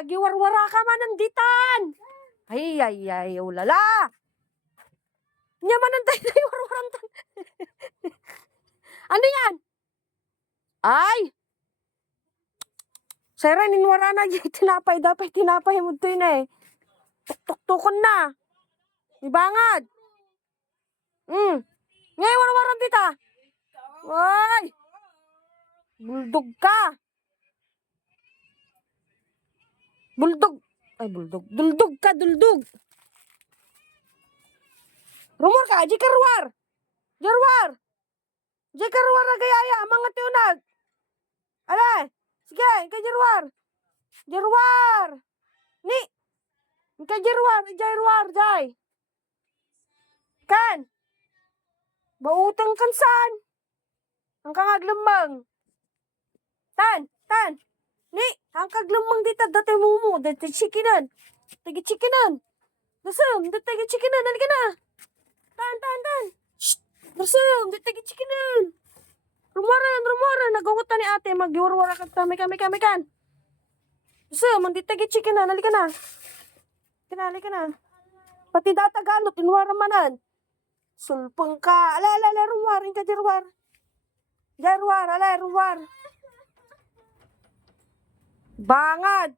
agiwarwara ka man nanditan. Ay, ulala. Nya man nanday na warwaran tan. Ano yan? Ay! Sera, ninwara na yung tinapay. Dapat tinapay mo ito yun eh. Tuk-tuk-tukon na. Ibangad. Ngay, warwaran dita. Ay! Buldog ka. Buldog. Ay, buldog. Duldog ka, duldog. Rumor ka, di karwar. Jarwar. Di karwar na gayaya, mga tiunag. Alay, sige, kay jarwar. Jarwar. Ni. Kay jarwar, jay. Kan. Bautang kansan. Ang kangaglumbang. Tan. Ni, ang kaglumbang dita, dati mumu, dati chikinan. Tagi chikinan. Dasam, dati chikinan, halika na. Tan. Shh, dasam, dati chikinan. Rumaran, nagungot ni ate, magiwarwara ka kami kan. Dasam, dati chikinan, halika na. Halika na. Pati datagano, tinwara manan. Sulpeng ka, ala, rumarin ka, jarwar. Jarwar, ala, ruwar. Bangad.